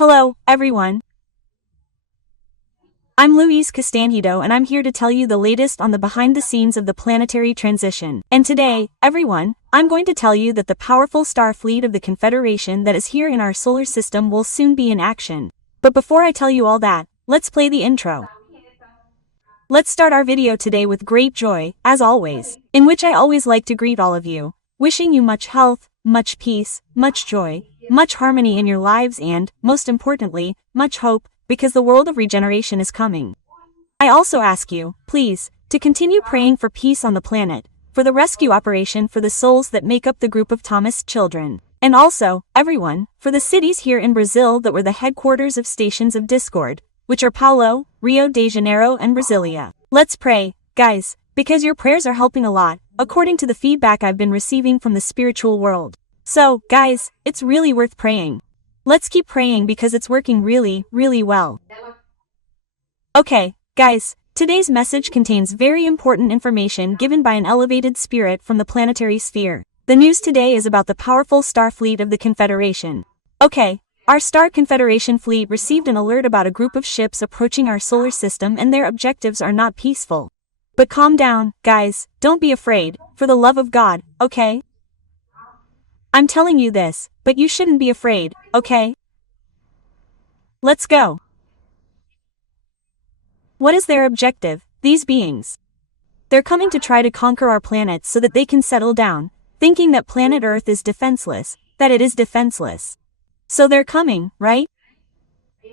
Hello, everyone. I'm Louise Castanhedo and I'm here to tell you the latest on the behind the scenes of the planetary transition. And today, everyone, I'm going to tell you that the powerful star fleet of the Confederation that is here in our solar system will soon be in action. But before I tell you all that, let's play the intro. Let's start our video today with great joy, as always, in which I always like to greet all of you, wishing you much health, much peace, much joy, much harmony in your lives and, most importantly, much hope, because the world of regeneration is coming. I also ask you, please, to continue praying for peace on the planet, for the rescue operation for the souls that make up the group of Thomas children, and also, everyone, for the cities here in Brazil that were the headquarters of stations of discord, which are Paulo, Rio de Janeiro and Brasilia. Let's pray, guys, because your prayers are helping a lot, according to the feedback I've been receiving from the spiritual world. So, guys, it's really worth praying. Let's keep praying because it's working really, really well. Okay, guys, today's message contains very important information given by an elevated spirit from the planetary sphere. The news today is about the powerful star fleet of the Confederation. Okay, our Star Confederation fleet received an alert about a group of ships approaching our solar system and their objectives are not peaceful. But calm down, guys, don't be afraid, for the love of God, okay? I'm telling you this, but you shouldn't be afraid, okay? Let's go. What is their objective, these beings? They're coming to try to conquer our planet so that they can settle down, thinking that planet Earth is defenseless, that it is defenseless. So they're coming, right?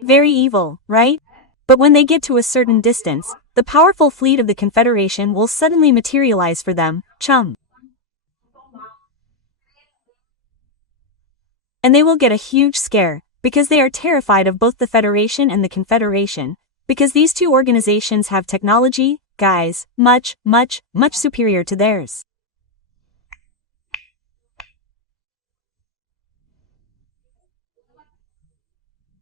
Very evil, right? But when they get to a certain distance, the powerful fleet of the Confederation will suddenly materialize for them, chum. And they will get a huge scare, because they are terrified of both the Federation and the Confederation, because these two organizations have technology, guys, much, much, much superior to theirs.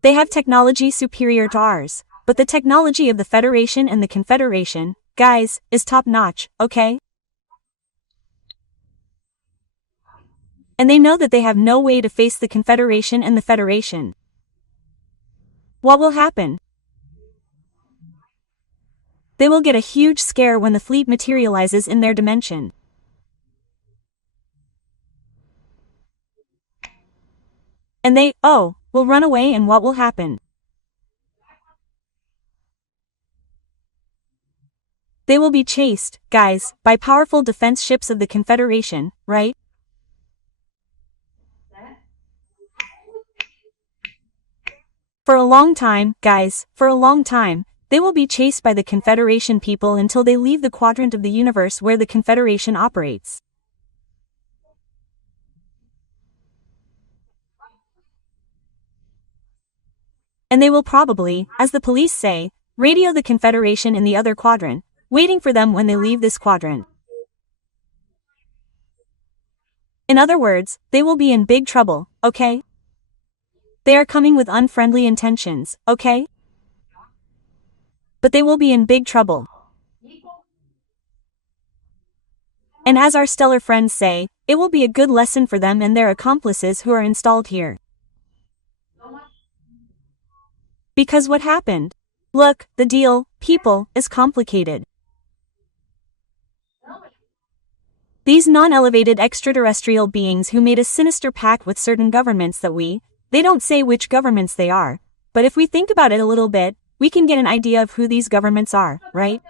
They have technology superior to ours, but the technology of the Federation and the Confederation, guys, is top-notch, okay? And they know that they have no way to face the Confederation and the Federation. What will happen? They will get a huge scare when the fleet materializes in their dimension. And they, will run away and what will happen? They will be chased, guys, by powerful defense ships of the Confederation, right? For a long time, guys, for a long time, they will be chased by the Confederation people until they leave the quadrant of the universe where the Confederation operates. And they will probably, as the police say, radio the Confederation in the other quadrant, waiting for them when they leave this quadrant. In other words, they will be in big trouble, okay? They are coming with unfriendly intentions, okay? But they will be in big trouble. And as our stellar friends say, it will be a good lesson for them and their accomplices who are installed here. Because what happened? Look, the deal, people, is complicated. These non-elevated extraterrestrial beings who made a sinister pact with certain governments that they don't say which governments they are, but if we think about it a little bit, we can get an idea of who these governments are, right?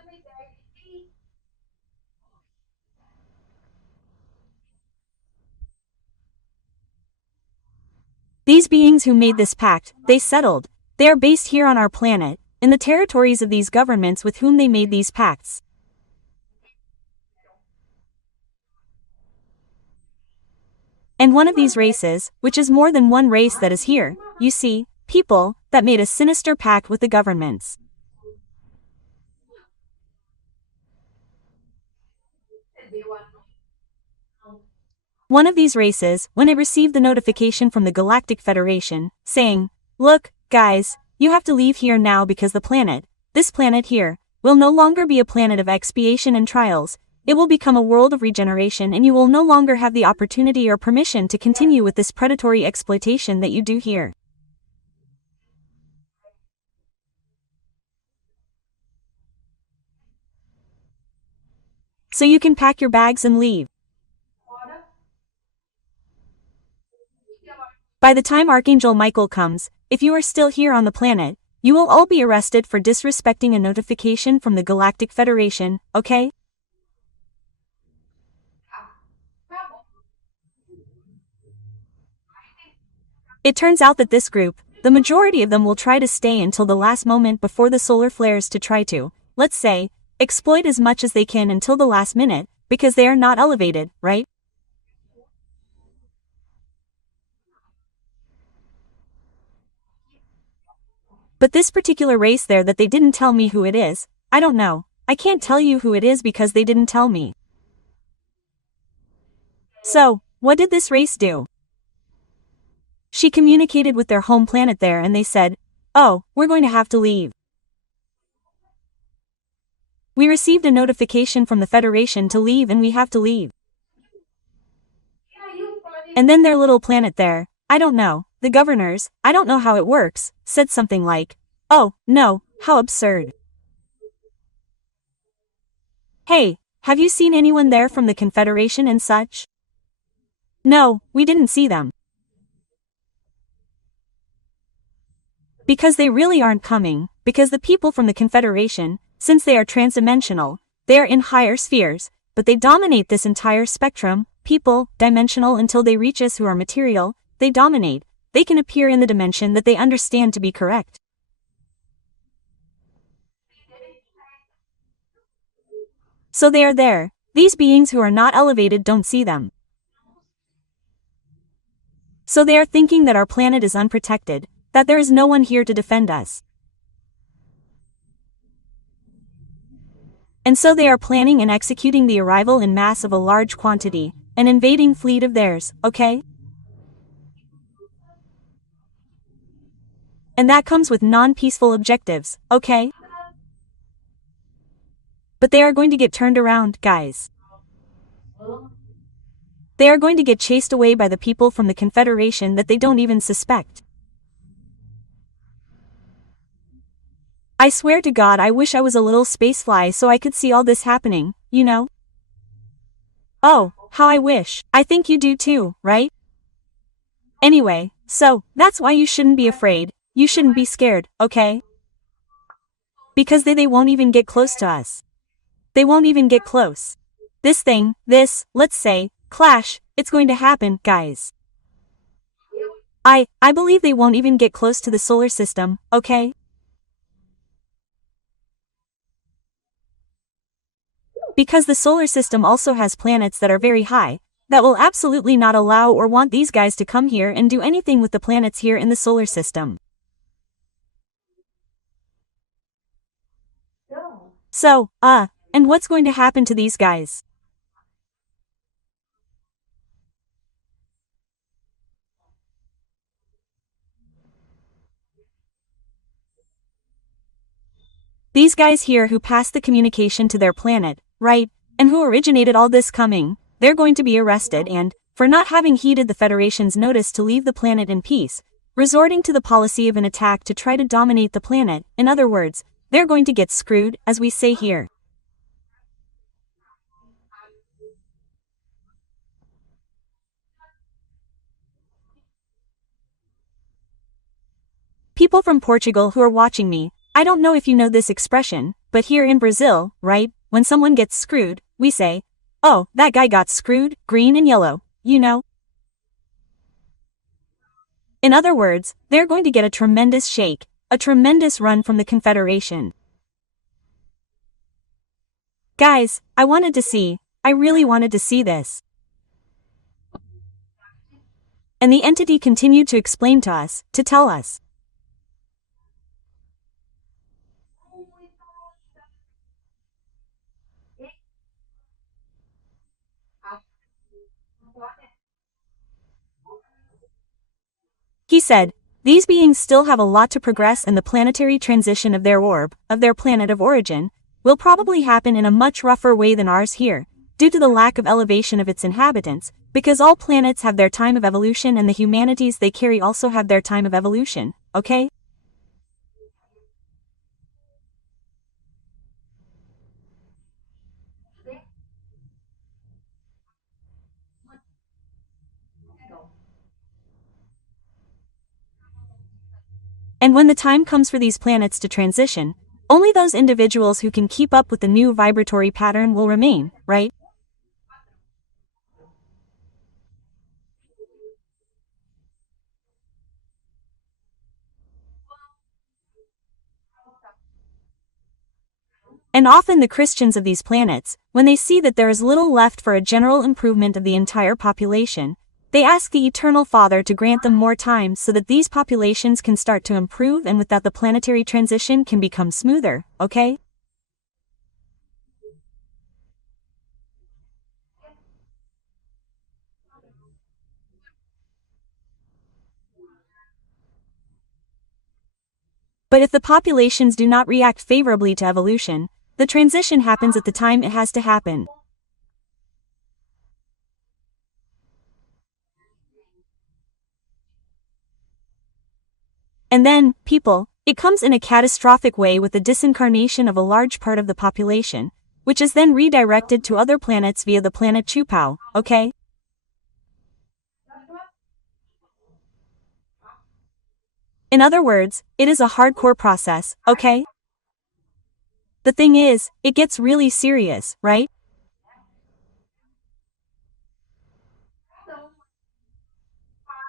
These beings who made this pact, they settled. They are based here on our planet, in the territories of these governments with whom they made these pacts. And one of these races, which is more than one race that is here, you see, people, that made a sinister pact with the governments. One of these races, when it received the notification from the Galactic Federation, saying, look, guys, you have to leave here now because this planet here, will no longer be a planet of expiation and trials, it will become a world of regeneration and you will no longer have the opportunity or permission to continue with this predatory exploitation that you do here. so you can pack your bags and leave. By the time Archangel Michael comes, if you are still here on the planet, you will all be arrested for disrespecting a notification from the Galactic Federation, okay? It turns out that this group, the majority of them will try to stay until the last moment before the solar flares to try to, let's say, exploit as much as they can until the last minute, because they are not elevated, right? But this particular race there that they didn't tell me who it is, I don't know. I can't tell you who it is because they didn't tell me. So, what did this race do? She communicated with their home planet there and they said, "Oh, we're going to have to leave. We received a notification from the Federation to leave and we have to leave." And then their little planet there, I don't know, the governors, I don't know how it works, said something like, "Oh, no, how absurd. Hey, have you seen anyone there from the Confederation and such?" No, we didn't see them. Because they really aren't coming, because the people from the Confederation, since they are transdimensional, they are in higher spheres, but they dominate this entire spectrum, people, dimensional until they reach us who are material, they dominate, they can appear in the dimension that they understand to be correct. So they are there, these beings who are not elevated don't see them. So they are thinking that our planet is unprotected, that there is no one here to defend us. And so they are planning and executing the arrival in mass of a large quantity, an invading fleet of theirs, okay? And that comes with non-peaceful objectives, okay? But they are going to get turned around, guys. They are going to get chased away by the people from the Confederation that they don't even suspect. I swear to God, I wish I was a little spacefly so I could see all this happening, you know? Oh, how I wish. I think you do too, right? Anyway, so, that's why you shouldn't be afraid, you shouldn't be scared, okay? Because they won't even get close to us. They won't even get close. This, let's say, clash, it's going to happen, guys. I believe they won't even get close to the solar system, okay? Because the solar system also has planets that are very high, that will absolutely not allow or want these guys to come here and do anything with the planets here in the solar system. So, and what's going to happen to these guys? These guys here who passed the communication to their planet, right, and who originated all this coming, they're going to be arrested and, for not having heeded the Federation's notice to leave the planet in peace, resorting to the policy of an attack to try to dominate the planet, in other words, they're going to get screwed, as we say here. People from Portugal who are watching me, I don't know if you know this expression, but here in Brazil, right, when someone gets screwed, we say, "Oh, that guy got screwed, green and yellow," you know? In other words, they're going to get a tremendous shake, a tremendous run from the Confederation. Guys, I really wanted to see this. And the entity continued to explain to us, to tell us. He said, these beings still have a lot to progress and the planetary transition of their orb, of their planet of origin, will probably happen in a much rougher way than ours here, due to the lack of elevation of its inhabitants, because all planets have their time of evolution and the humanities they carry also have their time of evolution, okay? And when the time comes for these planets to transition, only those individuals who can keep up with the new vibratory pattern will remain, right? And often the Christians of these planets, when they see that there is little left for a general improvement of the entire population, they ask the Eternal Father to grant them more time so that these populations can start to improve and with that the planetary transition can become smoother, okay? But if the populations do not react favorably to evolution, the transition happens at the time it has to happen. And then, people, it comes in a catastrophic way with the disincarnation of a large part of the population, which is then redirected to other planets via the planet Chupao, okay? In other words, it is a hardcore process, okay? The thing is, it gets really serious, right?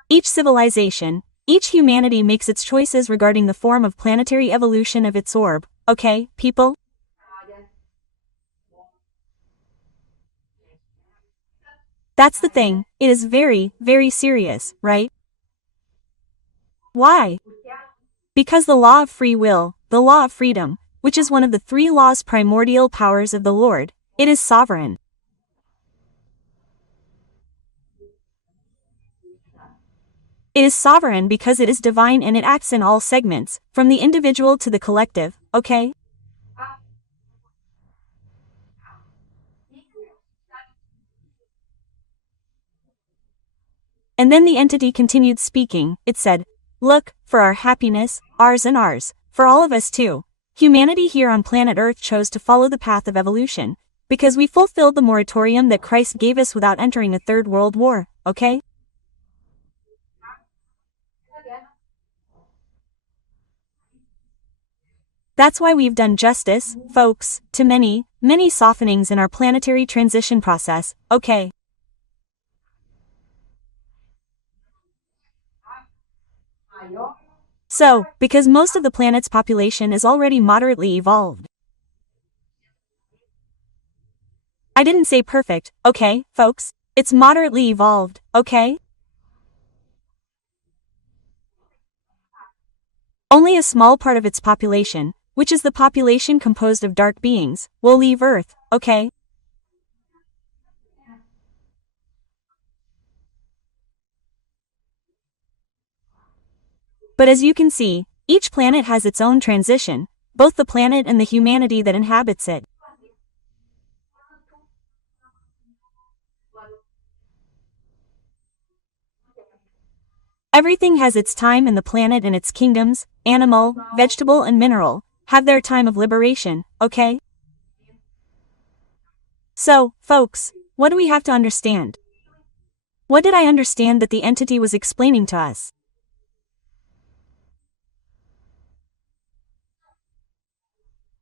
Each civilization, each humanity makes its choices regarding the form of planetary evolution of its orb, okay, people? That's the thing, it is very, very serious, right? Why? Because the law of free will, the law of freedom, which is one of the three laws primordial powers of the Lord, it is sovereign. It is sovereign because it is divine and it acts in all segments, from the individual to the collective, okay? And then the entity continued speaking, it said, "Look, for our happiness, ours and ours, for all of us too. Humanity here on planet Earth chose to follow the path of evolution, because we fulfilled the moratorium that Christ gave us without entering a third world war, okay? That's why we've done justice, folks, to many, many softenings in our planetary transition process, okay? So, because most of the planet's population is already moderately evolved. I didn't say perfect, okay, folks? It's moderately evolved, okay? Only a small part of its population, which is the population composed of dark beings, will leave Earth, okay? But as you can see, each planet has its own transition, both the planet and the humanity that inhabits it. Everything has its time, and the planet and its kingdoms, animal, vegetable and mineral, have their time of liberation, okay? So, folks, what do we have to understand? What did I understand that the entity was explaining to us?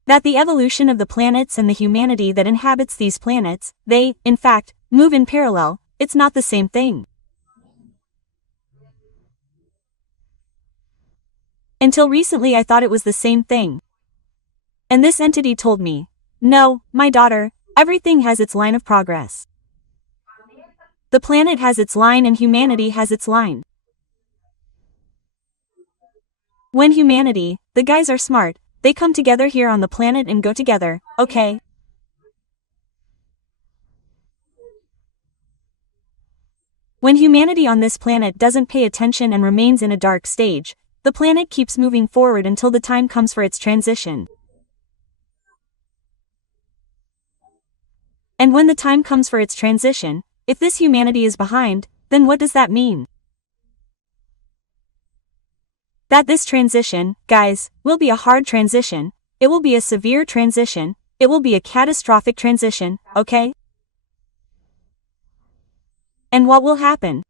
That the evolution of the planets and the humanity that inhabits these planets, they, in fact, move in parallel, it's not the same thing. Until recently I thought it was the same thing. And this entity told me, no, my daughter, everything has its line of progress. The planet has its line and humanity has its line. When humanity, the guys are smart, they come together here on the planet and go together, okay? When humanity on this planet doesn't pay attention and remains in a dark stage, the planet keeps moving forward until the time comes for its transition. And when the time comes for its transition, if this humanity is behind, then what does that mean? That this transition, guys, will be a hard transition, it will be a severe transition, it will be a catastrophic transition, okay? And what will happen?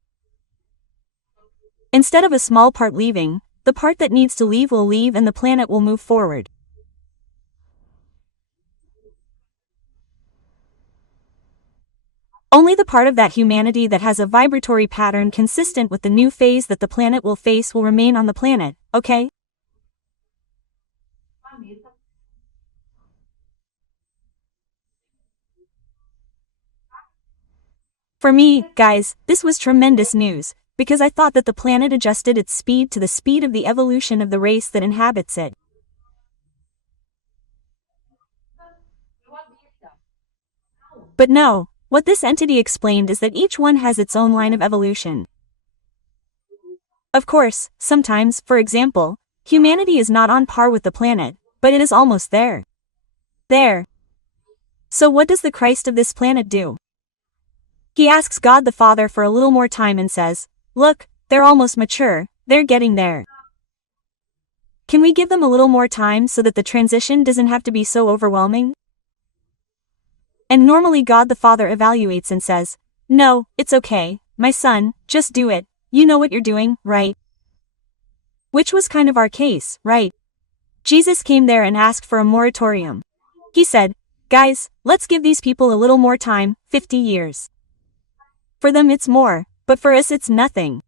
Instead of a small part leaving, the part that needs to leave will leave and the planet will move forward. Only the part of that humanity that has a vibratory pattern consistent with the new phase that the planet will face will remain on the planet, okay? For me, guys, this was tremendous news, because I thought that the planet adjusted its speed to the speed of the evolution of the race that inhabits it. But no, what this entity explained is that each one has its own line of evolution. Of course, sometimes, for example, humanity is not on par with the planet, but it is almost there. There. So what does the Christ of this planet do? He asks God the Father for a little more time and says, "Look, they're almost mature, they're getting there. Can we give them a little more time so that the transition doesn't have to be so overwhelming?" And normally God the Father evaluates and says, "No, it's okay, my son, just do it, you know what you're doing, right?" Which was kind of our case, right? Jesus came there and asked for a moratorium. He said, "Guys, let's give these people a little more time, 50 years. For them it's more, but for us it's nothing."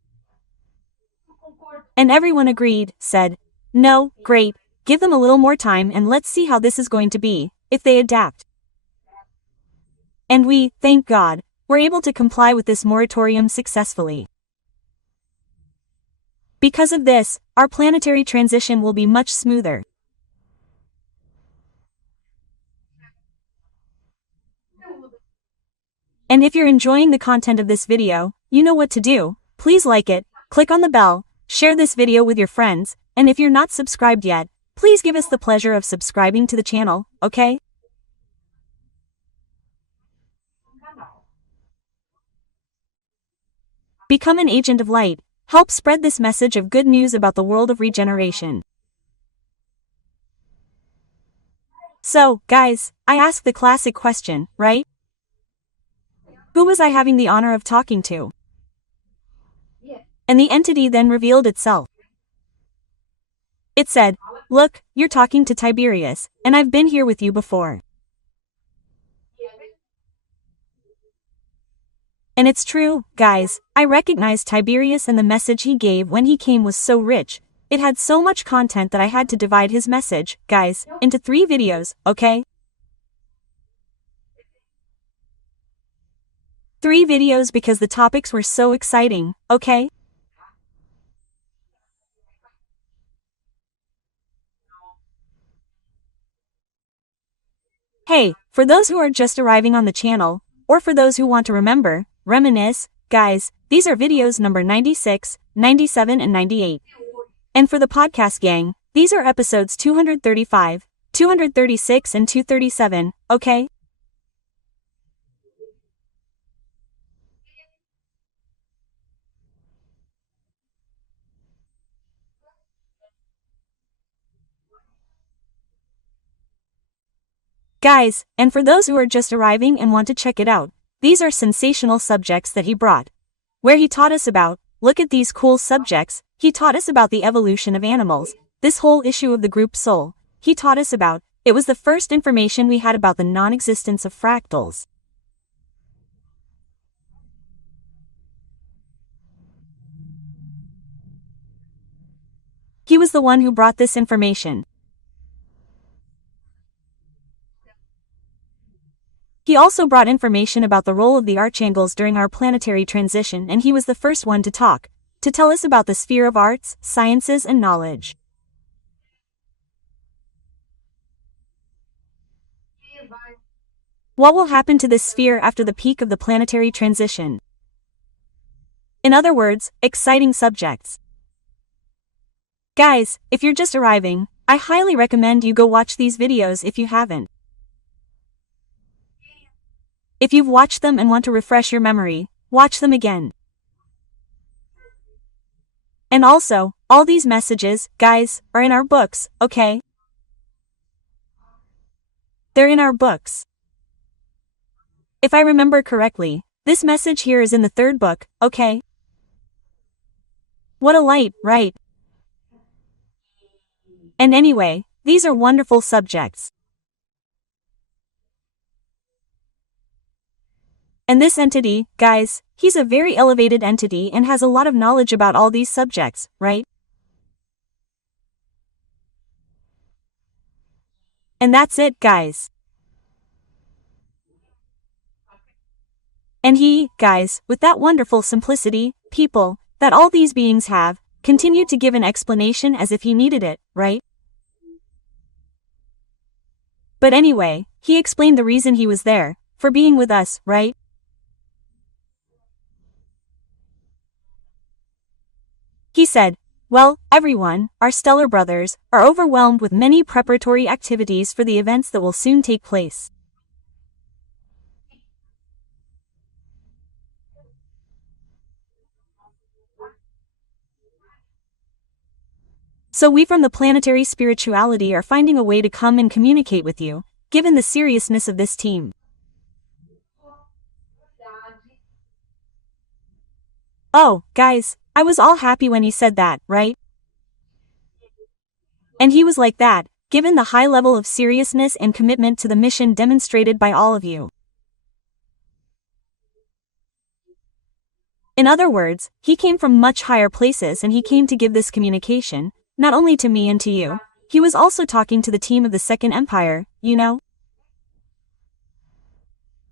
And everyone agreed, said, "No, great, give them a little more time and let's see how this is going to be, if they adapt." And we, thank God, were able to comply with this moratorium successfully. Because of this, our planetary transition will be much smoother. And if you're enjoying the content of this video, you know what to do. Please like it, click on the bell, share this video with your friends, and if you're not subscribed yet, please give us the pleasure of subscribing to the channel, okay? Become an agent of light. Help spread this message of good news about the world of regeneration. So, guys, I asked the classic question, right? Who was I having the honor of talking to? And the entity then revealed itself. It said, "Look, you're talking to Tiberius, and I've been here with you before." And it's true, guys, I recognized Tiberius, and the message he gave when he came was so rich. It had so much content that I had to divide his message, guys, into 3 videos, okay? 3 videos because the topics were so exciting, okay? Hey, for those who are just arriving on the channel, or for those who want to remember, reminisce, guys, these are videos number 96, 97 and 98. And for the podcast gang, these are episodes 235, 236 and 237, okay? Guys, and for those who are just arriving and want to check it out, these are sensational subjects that he brought. Where he taught us about, look at these cool subjects, he taught us about the evolution of animals, this whole issue of the group soul, he taught us about, it was the first information we had about the non-existence of fractals. He was the one who brought this information. He also brought information about the role of the archangels during our planetary transition, and he was the first one to talk, to tell us about the sphere of arts, sciences and knowledge. What will happen to this sphere after the peak of the planetary transition? In other words, exciting subjects. Guys, if you're just arriving, I highly recommend you go watch these videos if you haven't. If you've watched them and want to refresh your memory, watch them again. And also, all these messages, guys, are in our books, okay? They're in our books. If I remember correctly, this message here is in the 3rd book, okay? What a light, right? And anyway, these are wonderful subjects. And this entity, guys, he's a very elevated entity and has a lot of knowledge about all these subjects, right? And that's it, guys. And he, guys, with that wonderful simplicity, people, that all these beings have, continued to give an explanation as if he needed it, right? But anyway, he explained the reason he was there, for being with us, right? He said, well, everyone, our stellar brothers, are overwhelmed with many preparatory activities for the events that will soon take place. So we from the planetary spirituality are finding a way to come and communicate with you, given the seriousness of this team. Oh, guys, I was all happy when he said that, right? And he was like that, given the high level of seriousness and commitment to the mission demonstrated by all of you. In other words, he came from much higher places and he came to give this communication, not only to me and to you, he was also talking to the team of the Second Empire, you know?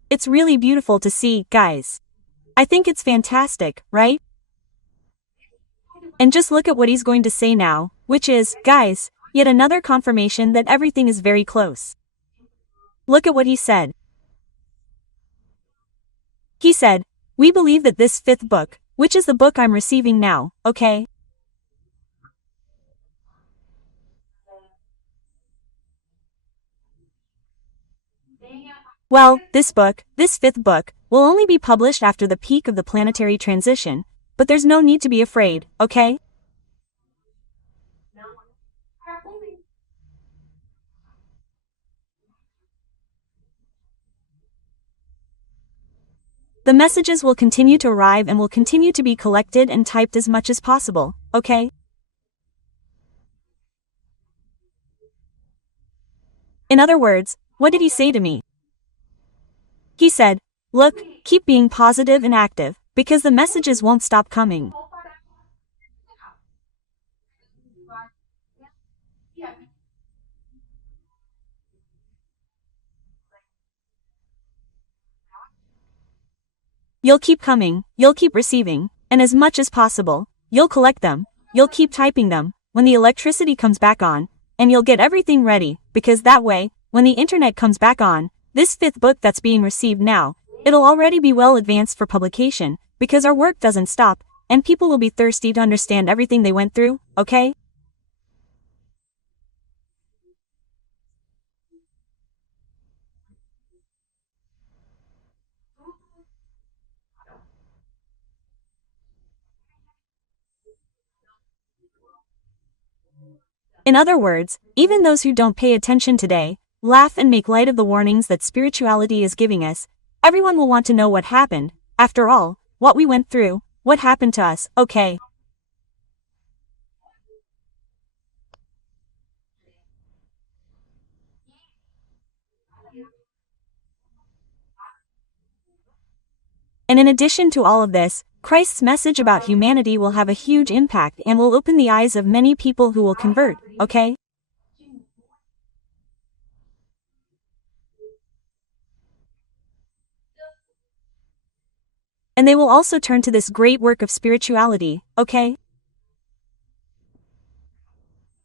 It's really beautiful to see, guys. I think it's fantastic, right? And just look at what he's going to say now, which is, guys, yet another confirmation that everything is very close. Look at what he said. He said, we believe that this fifth book, which is the book I'm receiving now, okay? Well, this fifth book, will only be published after the peak of the planetary transition, but there's no need to be afraid, okay? The messages will continue to arrive and will continue to be collected and typed as much as possible, okay? In other words, what did he say to me? He said, look, keep being positive and active, because the messages won't stop coming. You'll keep coming, you'll keep receiving, and as much as possible, you'll collect them, you'll keep typing them, when the electricity comes back on, and you'll get everything ready, because that way, when the internet comes back on, this fifth book that's being received now, it'll already be well advanced for publication, because our work doesn't stop, and people will be thirsty to understand everything they went through, okay? In other words, even those who don't pay attention today, laugh and make light of the warnings that spirituality is giving us, everyone will want to know what happened, after all, what we went through, what happened to us, okay? And in addition to all of this, Christ's message about humanity will have a huge impact and will open the eyes of many people who will convert, okay? And they will also turn to this great work of spirituality, okay?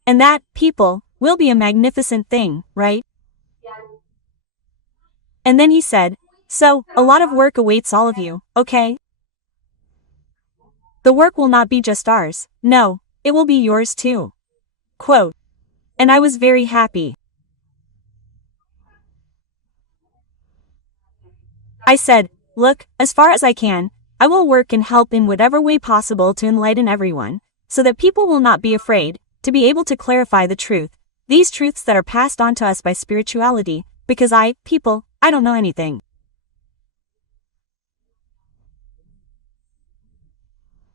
And that, people, will be a magnificent thing, right? And then he said, so, a lot of work awaits all of you, okay? The work will not be just ours, no, it will be yours too. Quote. And I was very happy. I said, look, as far as I can, I will work and help in whatever way possible to enlighten everyone, so that people will not be afraid, to be able to clarify the truth, these truths that are passed on to us by spirituality, because I don't know anything.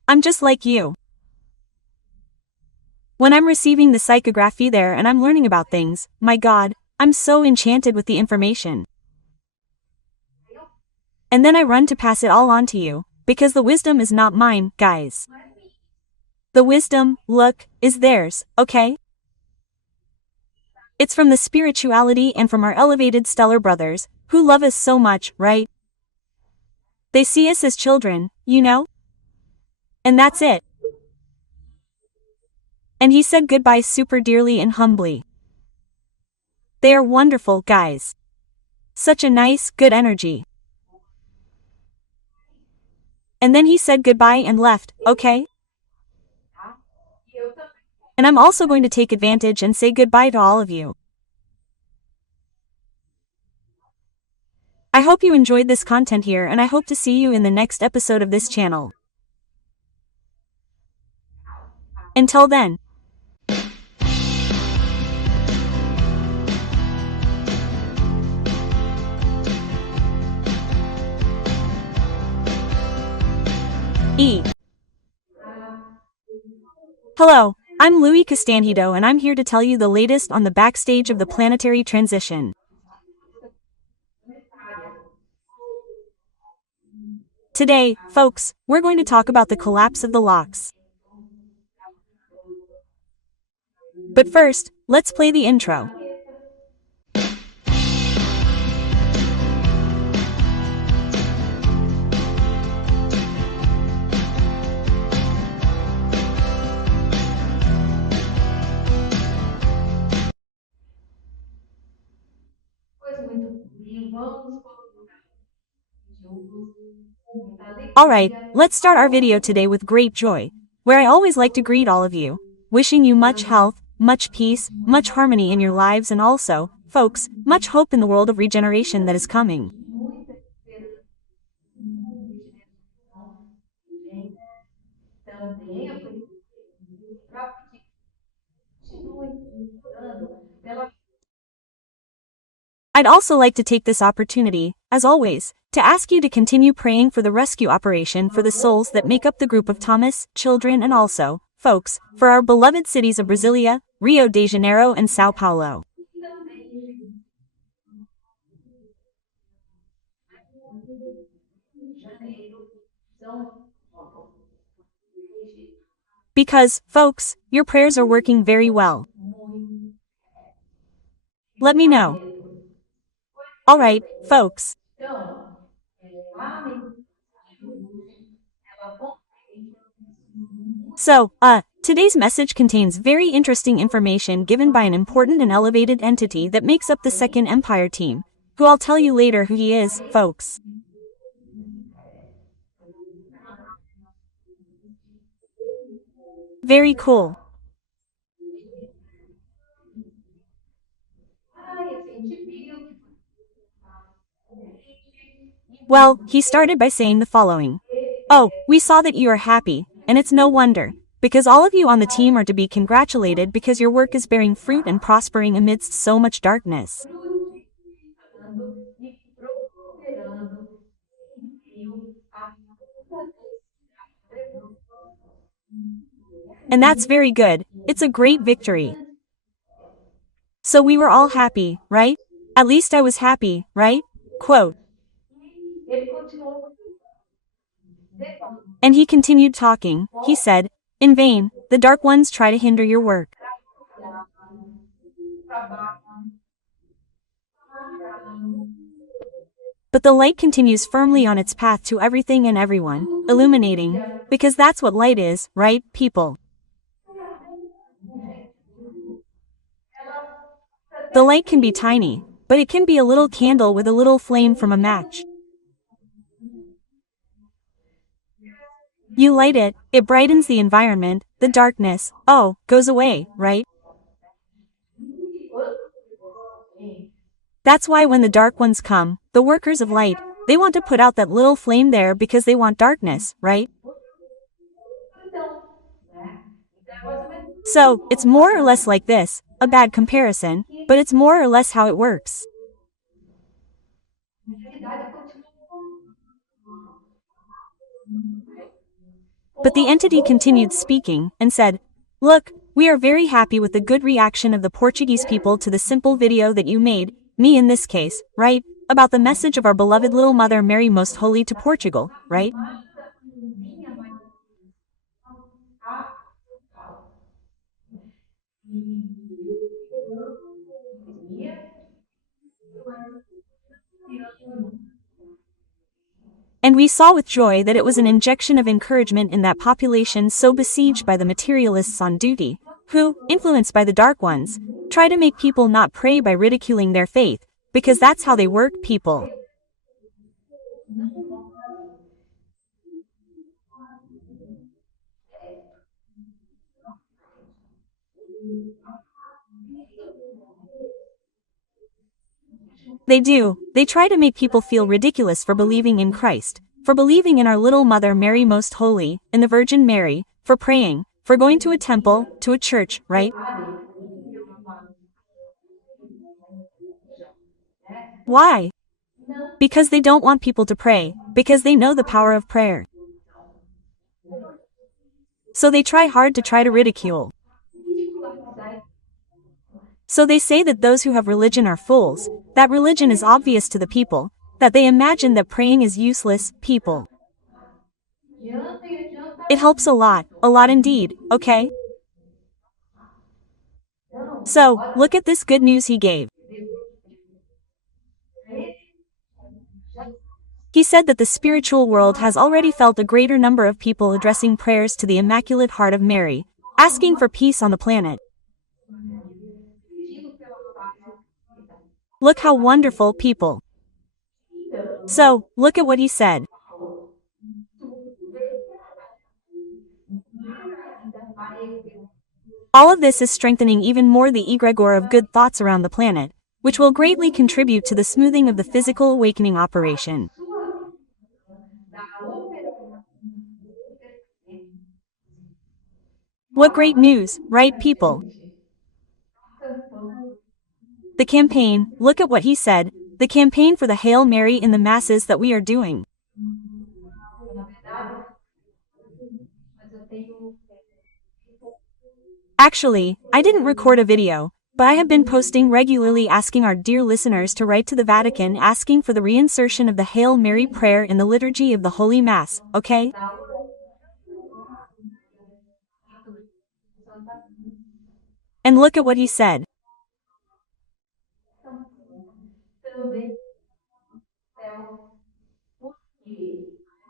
I'm just like you. When I'm receiving the psychography there and I'm learning about things, my God, I'm so enchanted with the information. And then I run to pass it all on to you, because the wisdom is not mine, guys. The wisdom, look, is theirs, okay? It's from the spirituality and from our elevated stellar brothers, who love us so much, right? They see us as children, you know? And that's it. And he said goodbye super dearly and humbly. They are wonderful, guys. Such a nice, good energy. And then he said goodbye and left, okay? And I'm also going to take advantage and say goodbye to all of you. I hope you enjoyed this content here, and I hope to see you in the next episode of this channel. Until then. Hello, I'm Louise Castanhedo and I'm here to tell you the latest on the backstage of the planetary transition. Today, folks, we're going to talk about the collapse of the locks. But first, let's play the intro. Alright, let's start our video today with great joy, where I always like to greet all of you, wishing you much health, much peace, much harmony in your lives, and also, folks, much hope in the world of regeneration that is coming. I'd also like to take this opportunity, as always, to ask you to continue praying for the rescue operation for the souls that make up the group of Thomas, children, and also, folks, for our beloved cities of Brasilia, Rio de Janeiro, and Sao Paulo. Because, folks, your prayers are working very well. Let me know. Alright, folks. So, today's message contains very interesting information given by an important and elevated entity that makes up the Second Empire team, who I'll tell you later who he is, folks. Very cool. Well, he started by saying the following. Oh, we saw that you are happy, and it's no wonder, because all of you on the team are to be congratulated because your work is bearing fruit and prospering amidst so much darkness. And that's very good, it's a great victory. So we were all happy, right? At least I was happy, right? Quote. And he continued talking, he said, in vain, the dark ones try to hinder your work. But the light continues firmly on its path to everything and everyone, illuminating, because that's what light is, right, people? The light can be tiny, but it can be a little candle with a little flame from a match. You light it, it brightens the environment, the darkness, goes away, right? That's why when the dark ones come, the workers of light, they want to put out that little flame there because they want darkness, right? So, it's more or less like this, a bad comparison, but it's more or less how it works. But the entity continued speaking, and said, look, we are very happy with the good reaction of the Portuguese people to the simple video that you made, me in this case, right? About the message of our beloved little Mother Mary Most Holy to Portugal, right? And we saw with joy that it was an injection of encouragement in that population so besieged by the materialists on duty, who, influenced by the dark ones, try to make people not pray by ridiculing their faith, because that's how they work people. They do. They try to make people feel ridiculous for believing in Christ, for believing in our little Mother Mary Most Holy, in the Virgin Mary, for praying, for going to a temple, to a church, right? Why? Because they don't want people to pray, because they know the power of prayer. So they try hard to try to ridicule. So they say that those who have religion are fools, that religion is obvious to the people, that they imagine that praying is useless, people. It helps a lot indeed, okay? So, look at this good news he gave. He said that the spiritual world has already felt a greater number of people addressing prayers to the Immaculate Heart of Mary, asking for peace on the planet. Look how wonderful, people. So, look at what he said. All of this is strengthening even more the egregore of good thoughts around the planet, which will greatly contribute to the smoothing of the physical awakening operation. What great news, right, people? The campaign, look at what he said, the campaign for the Hail Mary in the masses that we are doing. Actually, I didn't record a video, but I have been posting regularly asking our dear listeners to write to the Vatican asking for the reinsertion of the Hail Mary prayer in the liturgy of the Holy Mass, okay? And look at what he said.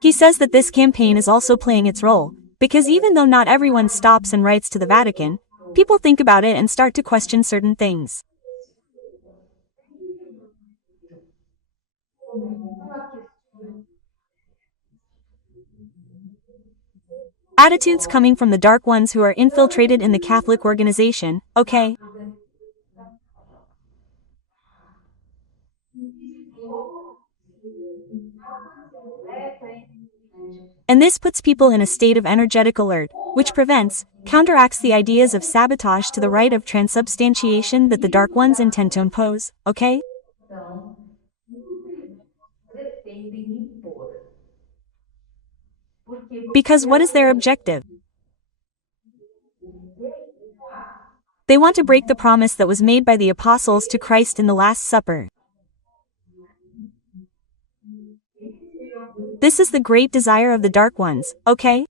He says that this campaign is also playing its role, because even though not everyone stops and writes to the Vatican, people think about it and start to question certain things. Attitudes coming from the dark ones who are infiltrated in the Catholic organization, okay? And this puts people in a state of energetic alert, which prevents, counteracts the ideas of sabotage to the right of transubstantiation that the dark ones intend to impose, okay? Because what is their objective? They want to break the promise that was made by the apostles to Christ in the Last Supper. This is the great desire of the dark ones, okay?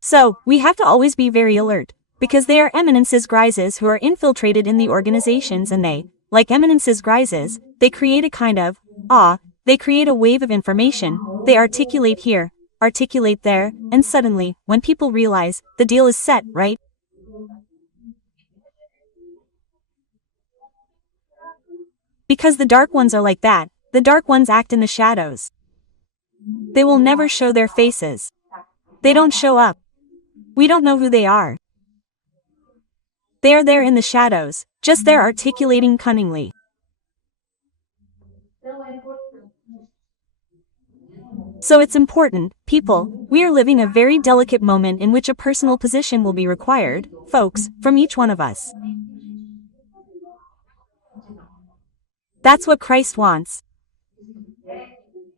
So, we have to always be very alert, because they are eminences grises who are infiltrated in the organizations and they, like eminences grises, they create a kind of, they create a wave of information, they articulate here, articulate there, and suddenly, when people realize, the deal is set, right? Because the dark ones are like that, the dark ones act in the shadows. They will never show their faces. They don't show up. We don't know who they are. They are there in the shadows, just there articulating cunningly. So it's important, people, we are living a very delicate moment in which a personal position will be required, folks, from each one of us. That's what Christ wants.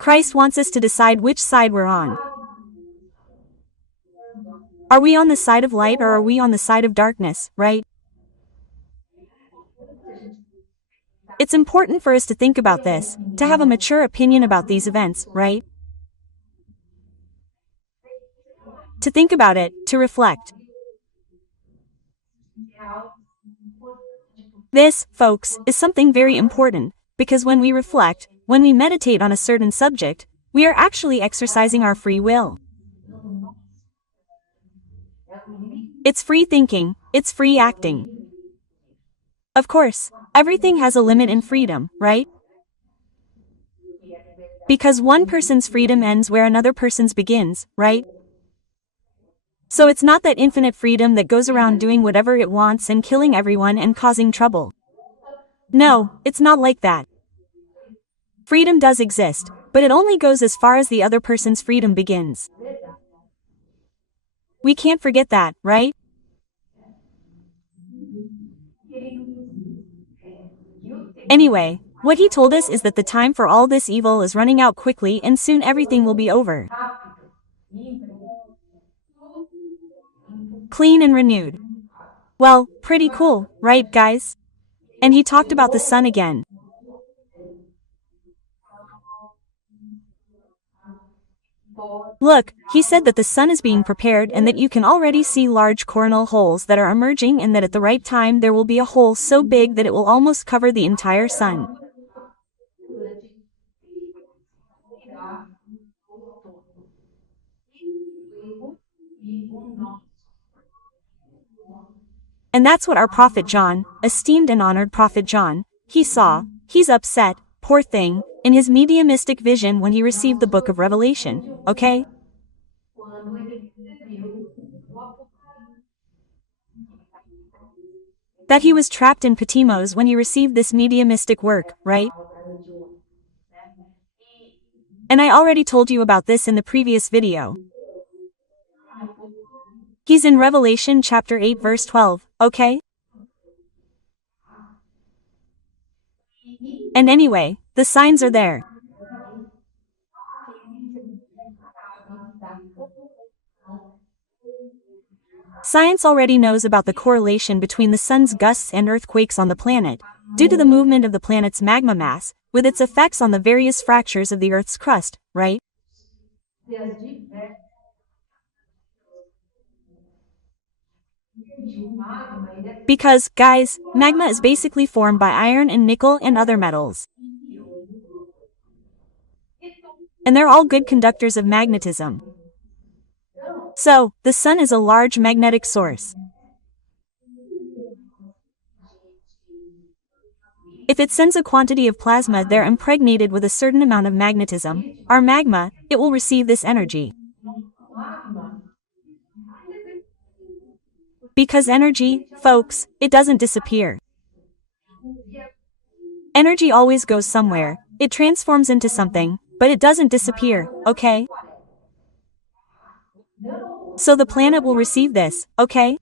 Christ wants us to decide which side we're on. Are we on the side of light or are we on the side of darkness, right? It's important for us to think about this, to have a mature opinion about these events, right? To think about it, to reflect. This, folks, is something very important, because when we reflect, when we meditate on a certain subject, we are actually exercising our free will. It's free thinking, it's free acting. Of course, everything has a limit in freedom, right? Because one person's freedom ends where another person's begins, right? So it's not that infinite freedom that goes around doing whatever it wants and killing everyone and causing trouble. No, it's not like that. Freedom does exist, but it only goes as far as the other person's freedom begins. We can't forget that, right? Anyway, what he told us is that the time for all this evil is running out quickly and soon everything will be over. Clean and renewed. Well, pretty cool, right guys? And he talked about the sun again. Look, he said that the sun is being prepared and that you can already see large coronal holes that are emerging and that at the right time there will be a hole so big that it will almost cover the entire sun. And that's what our Prophet John, esteemed and honored Prophet John, he saw. He's upset, poor thing, in his mediumistic vision when he received the book of Revelation, okay? That he was trapped in Patmos when he received this mediumistic work, right? And I already told you about this in the previous video. He's in Revelation chapter 8 verse 12, okay? And anyway, the signs are there. Science already knows about the correlation between the sun's gusts and earthquakes on the planet, due to the movement of the planet's magma mass, with its effects on the various fractures of the Earth's crust, right? Because, guys, magma is basically formed by iron and nickel and other metals. And they're all good conductors of magnetism. So, the sun is a large magnetic source. If it sends a quantity of plasma there impregnated with a certain amount of magnetism, our magma, it will receive this energy. Because energy, folks, it doesn't disappear. Energy always goes somewhere, it transforms into something, but it doesn't disappear, okay? So the planet will receive this, okay?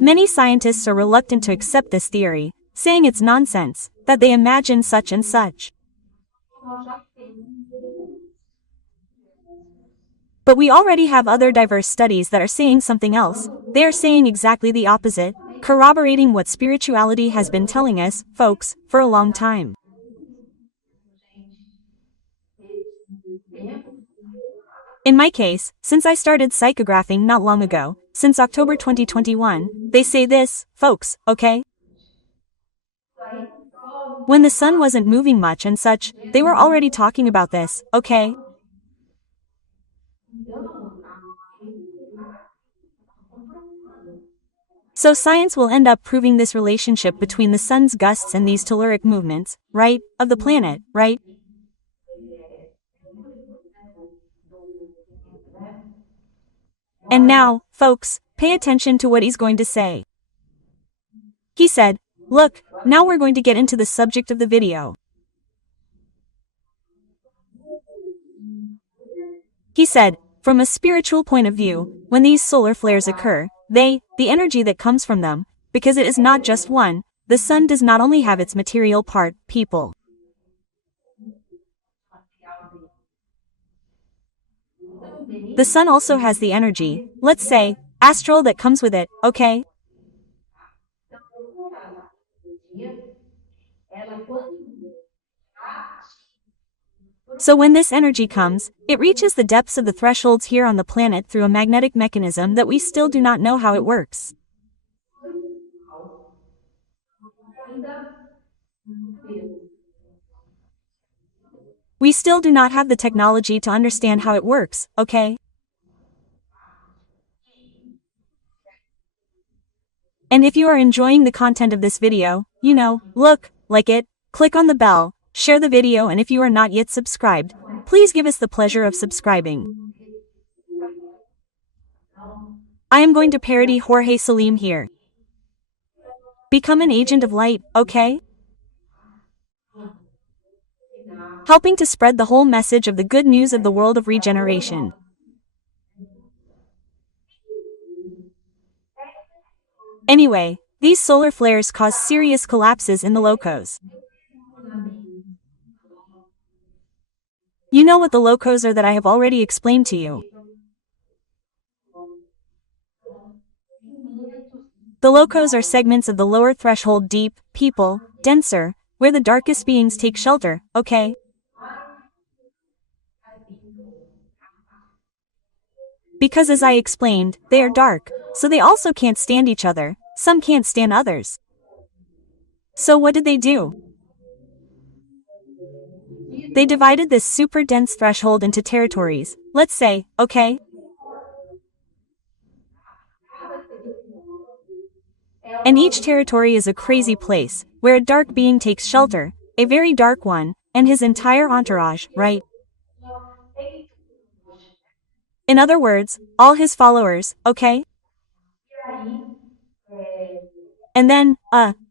Many scientists are reluctant to accept this theory, saying it's nonsense, that they imagine such and such. But we already have other diverse studies that are saying something else. They are saying exactly the opposite, corroborating what spirituality has been telling us, folks, for a long time. In my case, since I started psychographing not long ago, since October 2021, they say this, folks, okay? When the sun wasn't moving much and such, they were already talking about this, okay? So science will end up proving this relationship between the sun's gusts and these telluric movements, right, of the planet, right? And now, folks, pay attention to what he's going to say. He said, look, now we're going to get into the subject of the video. He said, from a spiritual point of view, when these solar flares occur, the energy that comes from them, because it is not just one, the sun does not only have its material part, people. The sun also has the energy, let's say, astral that comes with it, okay? So when this energy comes, it reaches the depths of the thresholds here on the planet through a magnetic mechanism that we still do not know how it works. We still do not have the technology to understand how it works, okay? And if you are enjoying the content of this video, look, like it, click on the bell, share the video, and if you are not yet subscribed, please give us the pleasure of subscribing. I am going to parody Jorge Salim here. Become an agent of light, okay? Helping to spread the whole message of the good news of the world of regeneration. Anyway, these solar flares cause serious collapses in the locos. You know what the locos are that I have already explained to you. The locos are segments of the lower threshold deep, people, denser, where the darkest beings take shelter, okay? Because as I explained, they are dark, so they also can't stand each other, some can't stand others. So what did they do? They divided this super dense threshold into territories, let's say, okay? And each territory is a crazy place, where a dark being takes shelter, a very dark one, and his entire entourage, right? In other words, all his followers, okay? And then,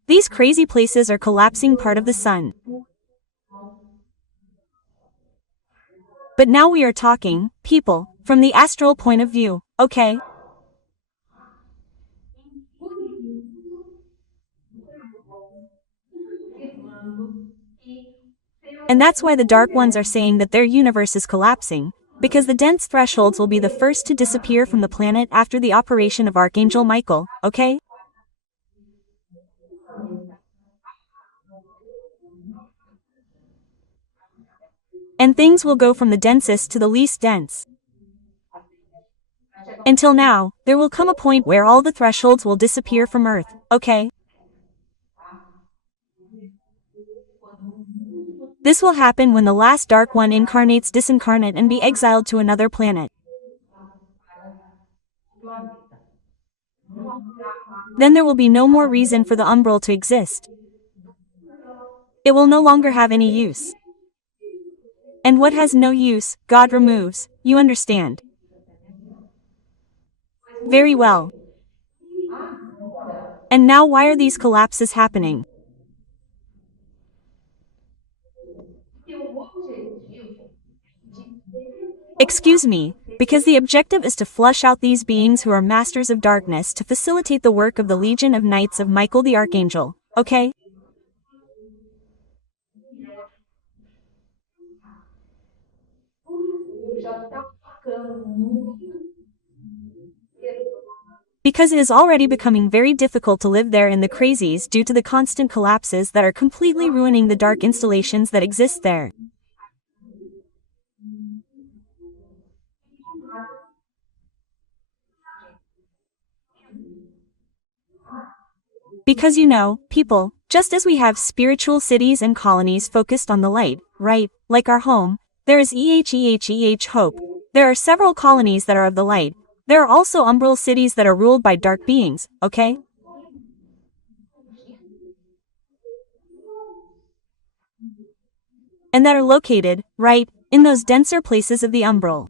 these crazy places are collapsing part of the sun. But now we are talking, people, from the astral point of view, okay? And that's why the dark ones are saying that their universe is collapsing, because the dense thresholds will be the first to disappear from the planet after the operation of Archangel Michael, okay? And things will go from the densest to the least dense. Until now, there will come a point where all the thresholds will disappear from Earth, okay? This will happen when the last dark one disincarnate and be exiled to another planet. Then there will be no more reason for the umbral to exist. It will no longer have any use. And what has no use, God removes, you understand. Very well. And now why are these collapses happening? Excuse me, because the objective is to flush out these beings who are masters of darkness to facilitate the work of the Legion of Knights of Michael the Archangel, okay? Because it is already becoming very difficult to live there in the crazies due to the constant collapses that are completely ruining the dark installations that exist there. Because people, just as we have spiritual cities and colonies focused on the light, right, like our home, there is hope. There are several colonies that are of the light. There are also umbral cities that are ruled by dark beings, okay? And that are located, right, in those denser places of the umbral.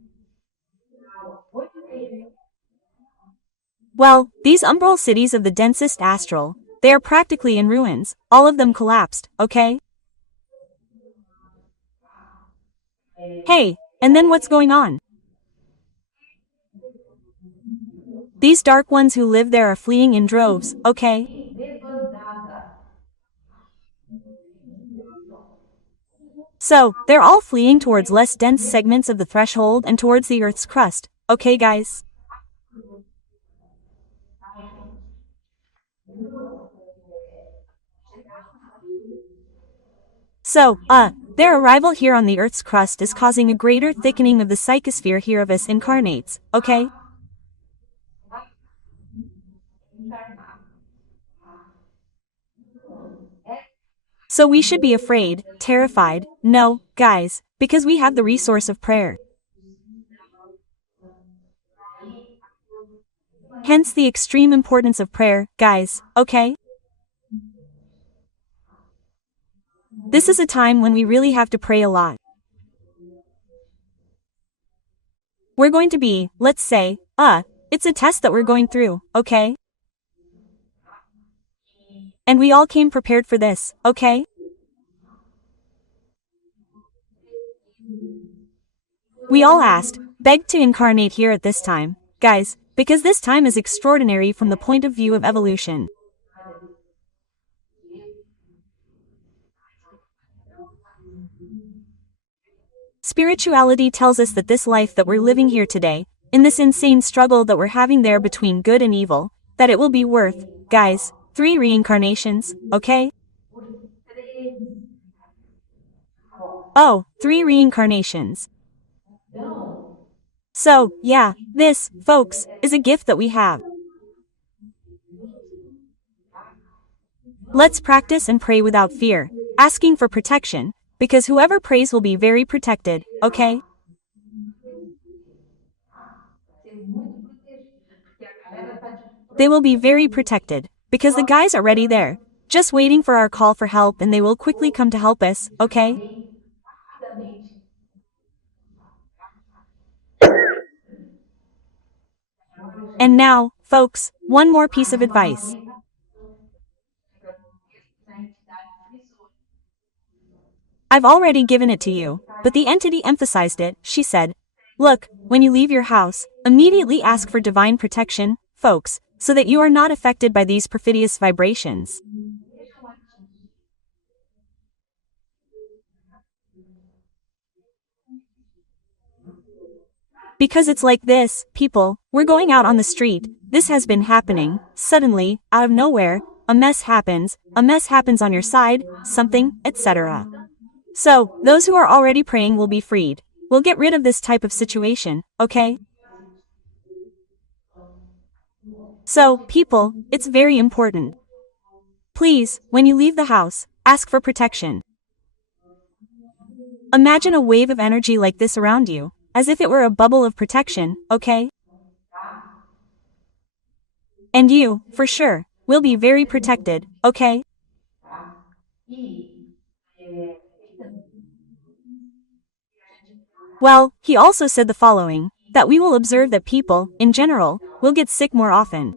Well, these umbral cities of the densest astral, they are practically in ruins, all of them collapsed, okay? Hey, and then what's going on? These dark ones who live there are fleeing in droves, okay? So, they're all fleeing towards less dense segments of the threshold and towards the Earth's crust, okay guys? So, their arrival here on the Earth's crust is causing a greater thickening of the psychosphere here of us incarnates, okay? So we should be afraid, terrified, no, guys, because we have the resource of prayer. Hence the extreme importance of prayer, guys, okay? This is a time when we really have to pray a lot. We're going to be, let's say, it's a test that we're going through, okay? And we all came prepared for this, okay? We all asked, begged to incarnate here at this time, guys, because this time is extraordinary from the point of view of evolution. Spirituality tells us that this life that we're living here today, in this insane struggle that we're having there between good and evil, that it will be worth, guys, 3 reincarnations, okay? Oh, 3 reincarnations. So, yeah, this, folks, is a gift that we have. Let's practice and pray without fear, asking for protection, because whoever prays will be very protected, okay? They will be very protected, because the guys are already there, just waiting for our call for help, and they will quickly come to help us, okay? And now, folks, one more piece of advice. I've already given it to you, but the entity emphasized it. She said, look, when you leave your house, immediately ask for divine protection, folks, so that you are not affected by these perfidious vibrations. Because it's like this, people, we're going out on the street, this has been happening, suddenly, out of nowhere, a mess happens on your side, something, etc. So, those who are already praying will be freed. We'll get rid of this type of situation, okay? So, people, it's very important. Please, when you leave the house, ask for protection. Imagine a wave of energy like this around you, as if it were a bubble of protection, okay? And you, for sure, will be very protected, okay? Well, he also said the following, that we will observe that people, in general, will get sick more often.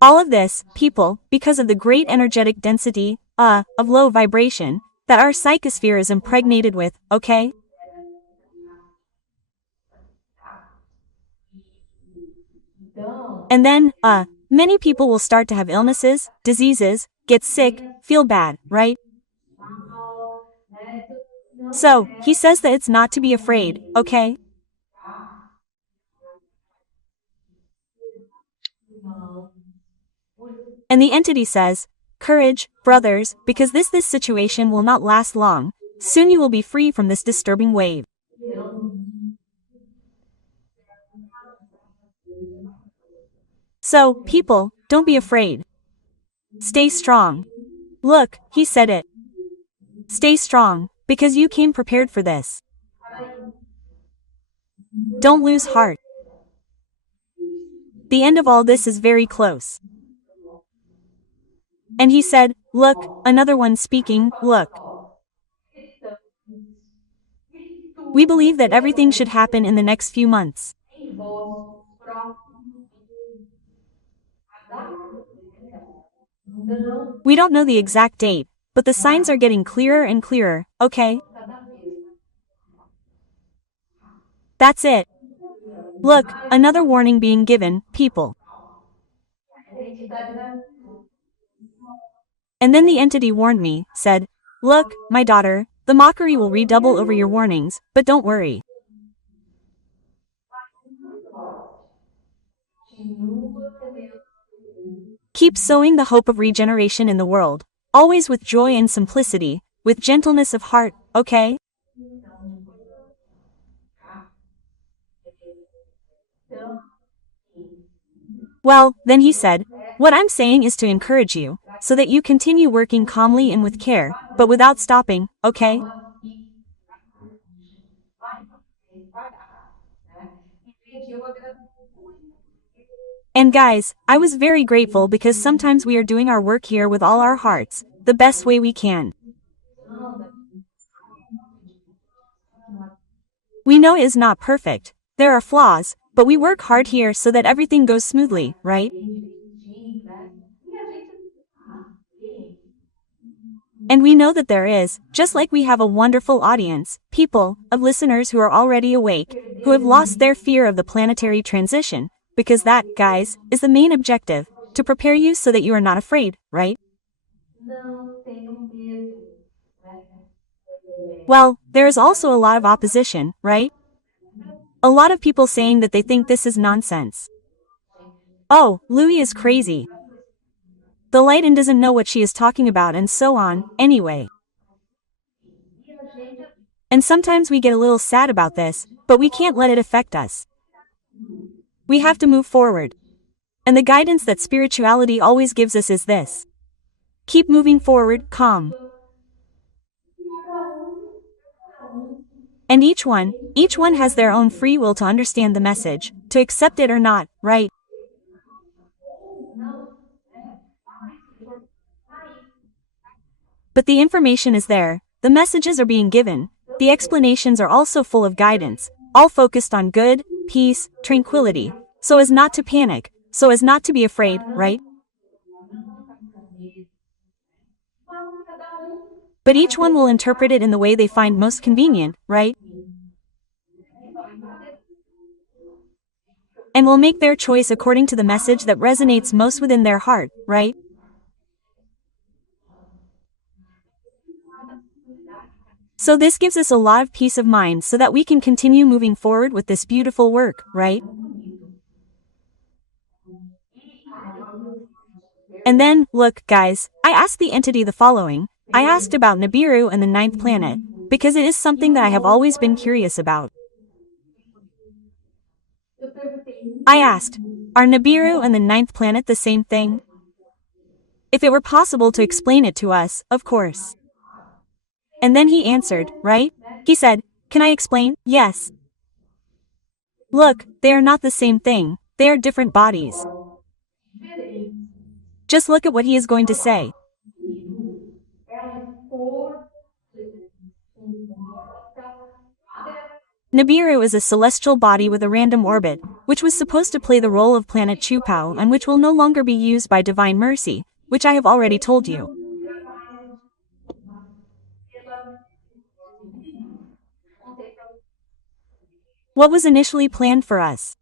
All of this, people, because of the great energetic density, of low vibration, that our psychosphere is impregnated with, okay? And then, many people will start to have illnesses, diseases, get sick, feel bad, right? So, he says that it's not to be afraid, okay? And the entity says, courage, brothers, because this situation will not last long. Soon you will be free from this disturbing wave. So, people, don't be afraid. Stay strong. Look, he said it. Stay strong, because you came prepared for this. Don't lose heart. The end of all this is very close. And he said, look, another one speaking, look. We believe that everything should happen in the next few months. We don't know the exact date, but the signs are getting clearer and clearer, okay? That's it. Look, another warning being given, people. And then the entity warned me, said, "Look, my daughter, the mockery will redouble over your warnings, but don't worry. Keep sowing the hope of regeneration in the world, always with joy and simplicity, with gentleness of heart, okay?" Well, then he said, "What I'm saying is to encourage you, so that you continue working calmly and with care, but without stopping, okay?" And guys, I was very grateful because sometimes we are doing our work here with all our hearts, the best way we can. We know it is not perfect, there are flaws, but we work hard here so that everything goes smoothly, right? And we know that there is, just like we have a wonderful audience, people, of listeners who are already awake, who have lost their fear of the planetary transition, because that, guys, is the main objective, to prepare you so that you are not afraid, right? Well, there is also a lot of opposition, right? A lot of people saying that they think this is nonsense. Oh, Louie is crazy. The light-in doesn't know what she is talking about and so on, anyway. And sometimes we get a little sad about this, but we can't let it affect us. We have to move forward. And the guidance that spirituality always gives us is this. Keep moving forward, calm. And each one has their own free will to understand the message, to accept it or not, right? But the information is there, the messages are being given, the explanations are also full of guidance, all focused on good, peace, tranquility, so as not to panic, so as not to be afraid, right? But each one will interpret it in the way they find most convenient, right? And will make their choice according to the message that resonates most within their heart, right? So this gives us a lot of peace of mind so that we can continue moving forward with this beautiful work, right? And then, look, guys, I asked the entity the following. I asked about Nibiru and the ninth planet, because it is something that I have always been curious about. I asked, are Nibiru and the ninth planet the same thing? If it were possible to explain it to us, of course. And then he answered, right? He said, can I explain? Yes. Look, they are not the same thing, they are different bodies. Just look at what he is going to say. Nibiru is a celestial body with a random orbit, which was supposed to play the role of planet Chupao and which will no longer be used by divine mercy, which I have already told you. What was initially planned for us?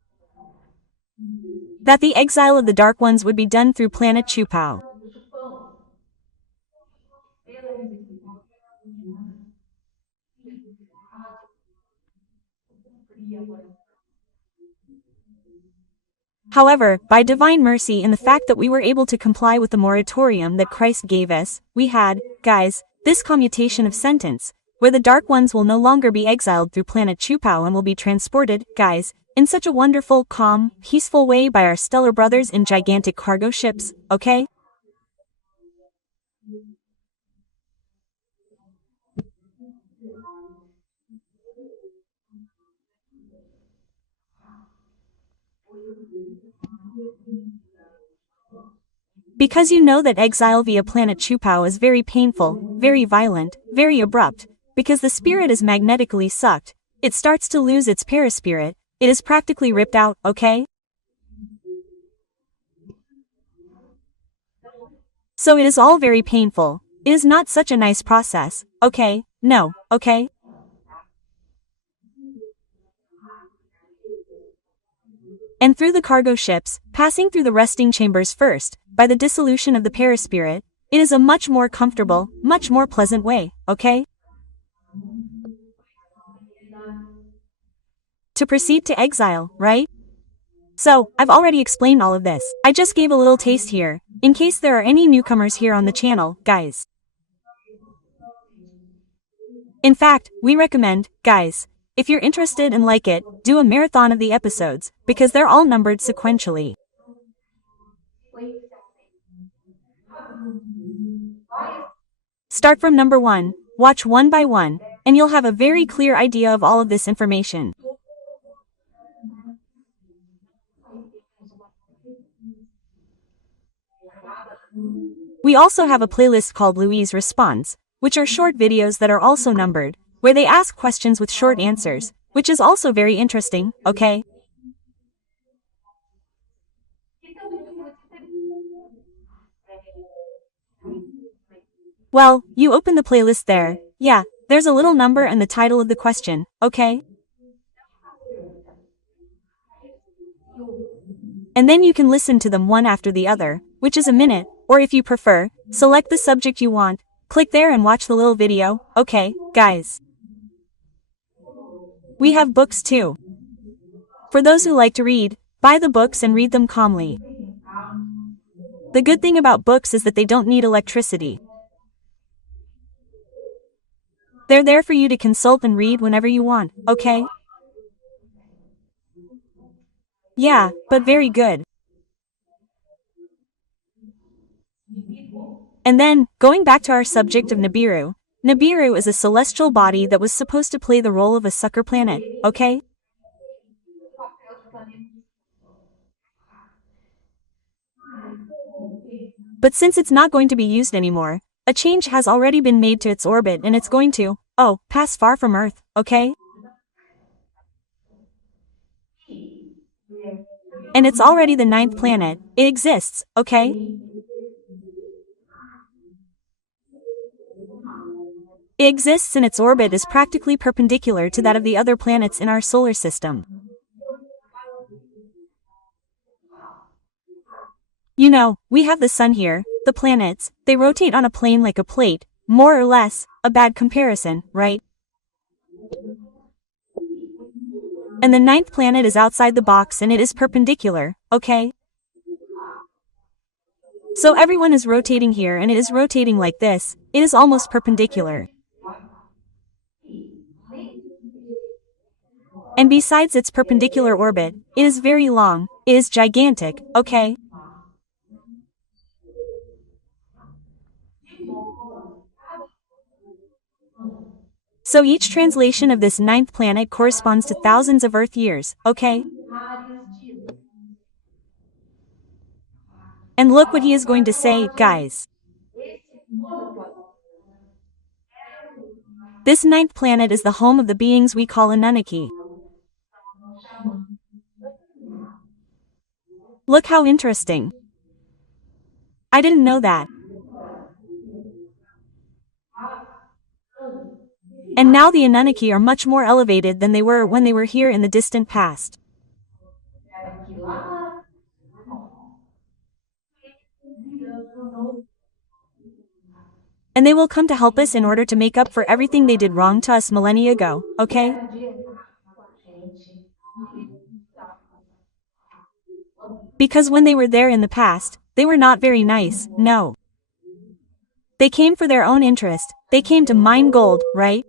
That the exile of the Dark Ones would be done through planet Chupao. However, by divine mercy and the fact that we were able to comply with the moratorium that Christ gave us, we had, guys, this commutation of sentence, where the Dark Ones will no longer be exiled through planet Chupao and will be transported, guys, in such a wonderful, calm, peaceful way by our stellar brothers in gigantic cargo ships, okay? Because you know that exile via planet Chupao is very painful, very violent, very abrupt, because the spirit is magnetically sucked, it starts to lose its paraspirit, it is practically ripped out, okay? So it is all very painful, it is not such a nice process, okay? No, okay? and through the cargo ships, passing through the resting chambers first, by the dissolution of the perispirit, it is a much more comfortable, much more pleasant way, okay? To proceed to exile, right? So, I've already explained all of this. I just gave a little taste here, in case there are any newcomers here on the channel, guys. In fact, we recommend, guys, if you're interested and like it, do a marathon of the episodes, because they're all numbered sequentially. Start from number 1, watch one by one, and you'll have a very clear idea of all of this information. We also have a playlist called Louise Responds, which are short videos that are also numbered, where they ask questions with short answers, which is also very interesting, okay? Well, you open the playlist there, yeah, there's a little number and the title of the question, okay? And then you can listen to them one after the other, which is a minute, or if you prefer, select the subject you want, click there and watch the little video, okay, guys? We have books too. For those who like to read, buy the books and read them calmly. The good thing about books is that they don't need electricity. They're there for you to consult and read whenever you want, okay? Yeah, but very good. And then, going back to our subject of Nibiru, Nibiru is a celestial body that was supposed to play the role of a sucker planet, okay? But since it's not going to be used anymore, a change has already been made to its orbit and it's going to, pass far from Earth, okay? And it's already the 9th planet, it exists, okay? It exists and its orbit is practically perpendicular to that of the other planets in our solar system. You know, we have the sun here, the planets, they rotate on a plane like a plate, more or less, a bad comparison, right? And the 9th planet is outside the box and it is perpendicular, okay? So everyone is rotating here and it is rotating like this, it is almost perpendicular. And besides its perpendicular orbit, it is very long, it is gigantic, okay? So each translation of this 9th planet corresponds to thousands of Earth years, okay? And look what he is going to say, guys. This 9th planet is the home of the beings we call Anunnaki. Look how interesting. I didn't know that. And now the Anunnaki are much more elevated than they were when they were here in the distant past. And they will come to help us in order to make up for everything they did wrong to us millennia ago, okay? Because when they were there in the past, they were not very nice, no. They came for their own interest, they came to mine gold, right?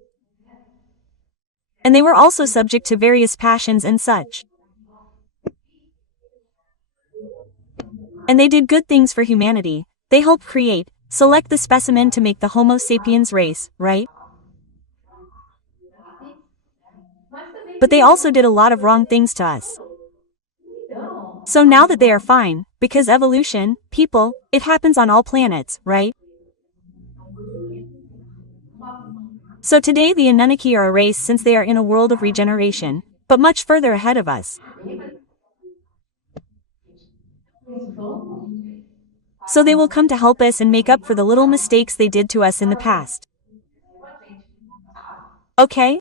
And they were also subject to various passions and such. And they did good things for humanity, they helped create, select the specimen to make the Homo sapiens race, right? But they also did a lot of wrong things to us. So now that they are fine, because evolution, people, it happens on all planets, right? So today the Anunnaki are a race since they are in a world of regeneration, but much further ahead of us. So they will come to help us and make up for the little mistakes they did to us in the past. Okay?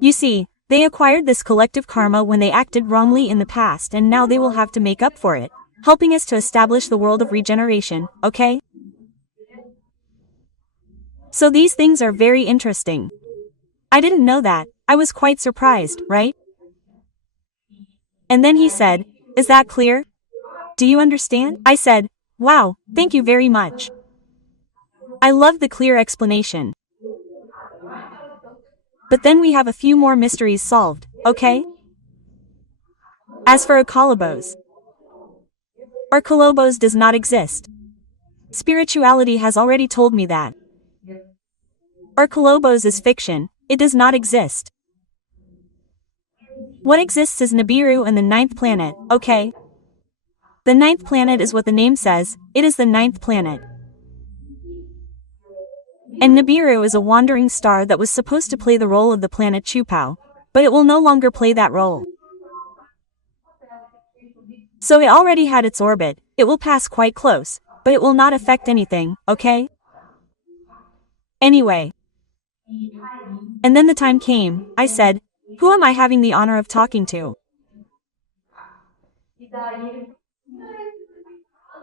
You see, They acquired this collective karma when they acted wrongly in the past, and now they will have to make up for it, helping us to establish the world of regeneration, okay? So these things are very interesting. I didn't know that. I was quite surprised, right? And then he said, "Is that clear? Do you understand?" I said, "Wow, thank you very much. I love the clear explanation. But then we have a few more mysteries solved, okay? As for a Kolobos, or Kolobos does not exist. Spirituality has already told me that. Or Kolobos is fiction, it does not exist. What exists is Nibiru and the ninth planet, okay? The ninth planet is what the name says, it is the ninth planet. And Nibiru is a wandering star that was supposed to play the role of the planet Chupao, but it will no longer play that role. So it already had its orbit, it will pass quite close, but it will not affect anything, okay? Anyway. And then the time came, I said, "Who am I having the honor of talking to?"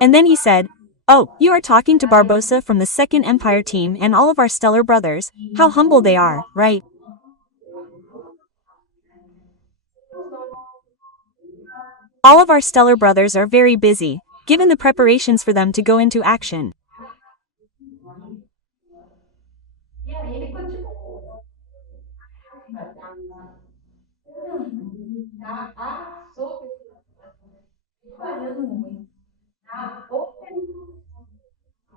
And then he said, "Oh, you are talking to Barbosa from the Second Empire team and all of our stellar brothers, how humble they are, right?" All of our stellar brothers are very busy, given the preparations for them to go into action.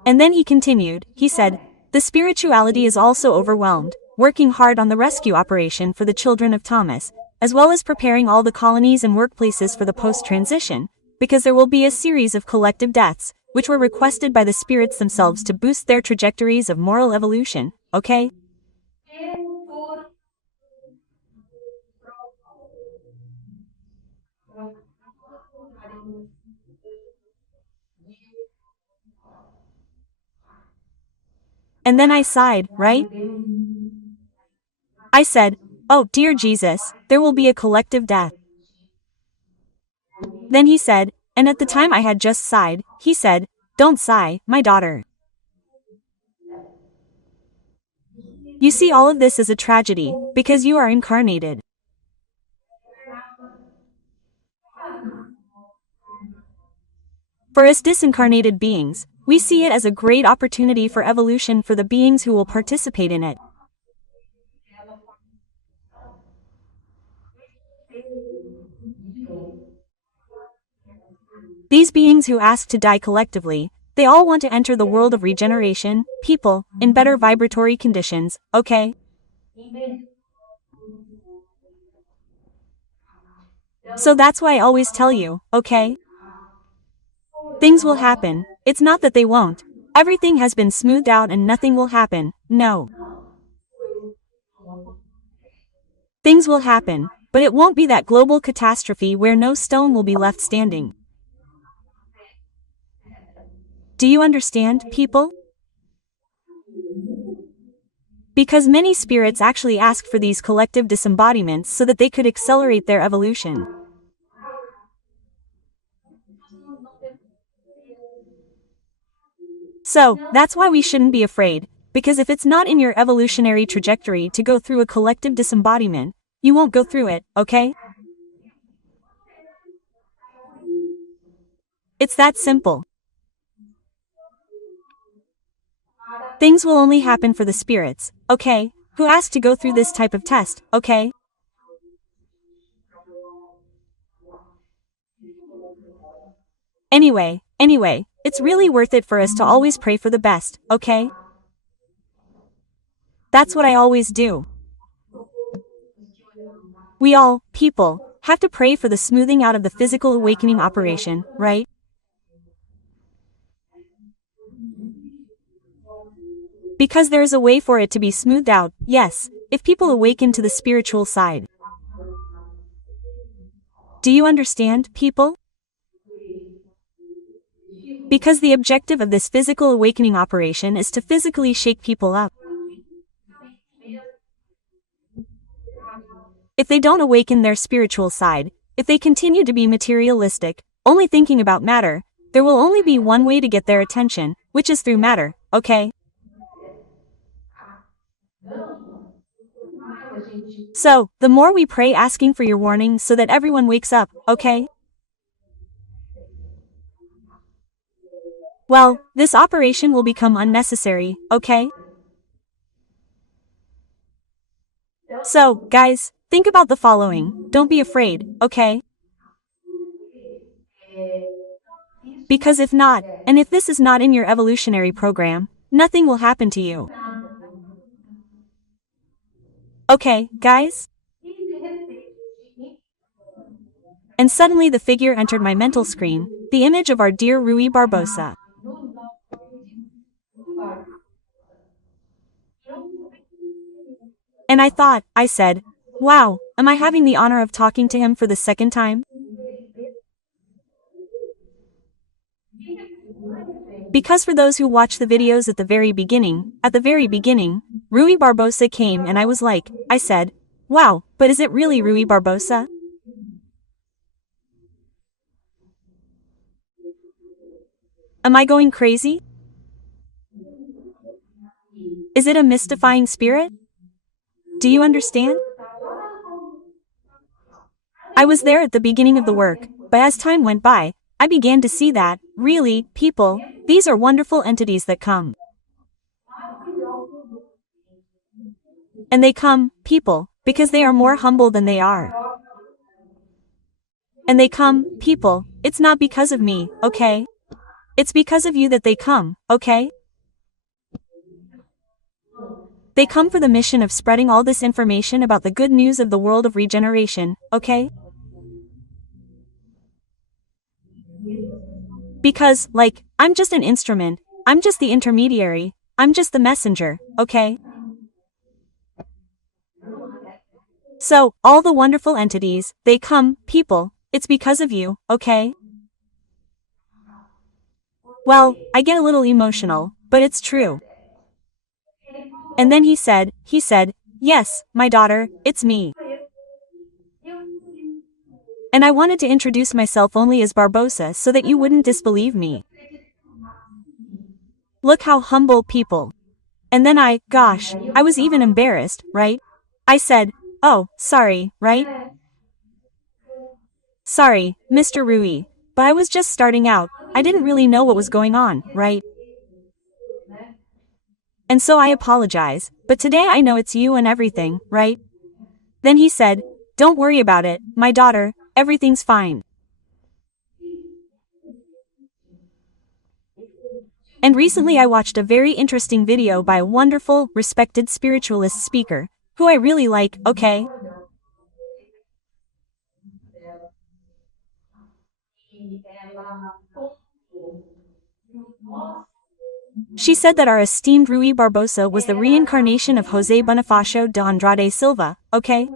And then he continued, he said, "The spirituality is also overwhelmed, working hard on the rescue operation for the children of Thomas, as well as preparing all the colonies and workplaces for the post-transition, because there will be a series of collective deaths, which were requested by the spirits themselves to boost their trajectories of moral evolution, okay?" And then I sighed, right? I said, "Oh, dear Jesus, there will be a collective death." Then he said, and at the time I had just sighed, he said, "Don't sigh, my daughter. You see, all of this is a tragedy, because you are incarnated. For us disincarnated beings, we see it as a great opportunity for evolution for the beings who will participate in it. These beings who ask to die collectively, they all want to enter the world of regeneration, people, in better vibratory conditions, okay? So that's why I always tell you, okay? Things will happen, it's not that they won't. Everything has been smoothed out and nothing will happen, no. Things will happen, but it won't be that global catastrophe where no stone will be left standing. Do you understand, people? Because many spirits actually ask for these collective disembodiments so that they could accelerate their evolution. So, that's why we shouldn't be afraid, because if it's not in your evolutionary trajectory to go through a collective disembodiment, you won't go through it, okay? It's that simple. Things will only happen for the spirits, okay, who ask to go through this type of test, okay? Anyway, it's really worth it for us to always pray for the best, okay? That's what I always do. We all, people, have to pray for the smoothing out of the physical awakening operation, right? Because there is a way for it to be smoothed out, yes, if people awaken to the spiritual side. Do you understand, people? Because the objective of this physical awakening operation is to physically shake people up. If they don't awaken their spiritual side, if they continue to be materialistic, only thinking about matter, there will only be one way to get their attention, which is through matter, okay? So, the more we pray asking for your warning so that everyone wakes up, okay? Well, this operation will become unnecessary, okay? So, guys, think about the following. Don't be afraid, okay? Because if not, and if this is not in your evolutionary program, nothing will happen to you. Okay, guys? And suddenly the figure entered my mental screen, the image of our dear Rui Barbosa. And I said, wow, am I having the honor of talking to him for the second time? Because for those who watch the videos at the very beginning, Rui Barbosa came and I said, wow, but is it really Rui Barbosa? Am I going crazy? Is it a mystifying spirit? Do you understand? I was there at the beginning of the work, but as time went by, I began to see that, really, people, these are wonderful entities that come. And they come, people, because they are more humble than they are. And they come, people, it's not because of me, okay? It's because of you that they come, okay? They come for the mission of spreading all this information about the good news of the world of regeneration, okay? Because, I'm just an instrument, I'm just the intermediary, I'm just the messenger, okay? So, all the wonderful entities, they come, people, it's because of you, okay? Well, I get a little emotional, but it's true. And then he said, yes, my daughter, it's me. And I wanted to introduce myself only as Barbosa so that you wouldn't disbelieve me. Look how humble people. And then I was even embarrassed, right? I said, oh, sorry, right? Sorry, Mr. Rui, but I was just starting out, I didn't really know what was going on, right? And so I apologize, but today I know it's you and everything, right? Then he said, don't worry about it, my daughter, everything's fine. And recently I watched a very interesting video by a wonderful, respected spiritualist speaker, who I really like, okay? She said that our esteemed Rui Barbosa was the reincarnation of José Bonifacio de Andrade Silva, okay?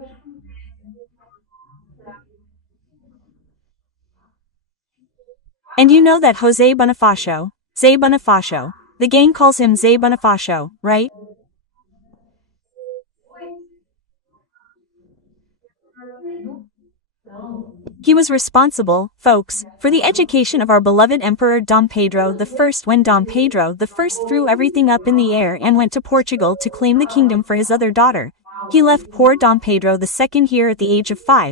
And you know that José Bonifacio, Zé Bonifacio, the gang calls him Zé Bonifacio, right? He was responsible, folks, for the education of our beloved Emperor Dom Pedro I when Dom Pedro I threw everything up in the air and went to Portugal to claim the kingdom for his other daughter. He left poor Dom Pedro II here at the age of 5.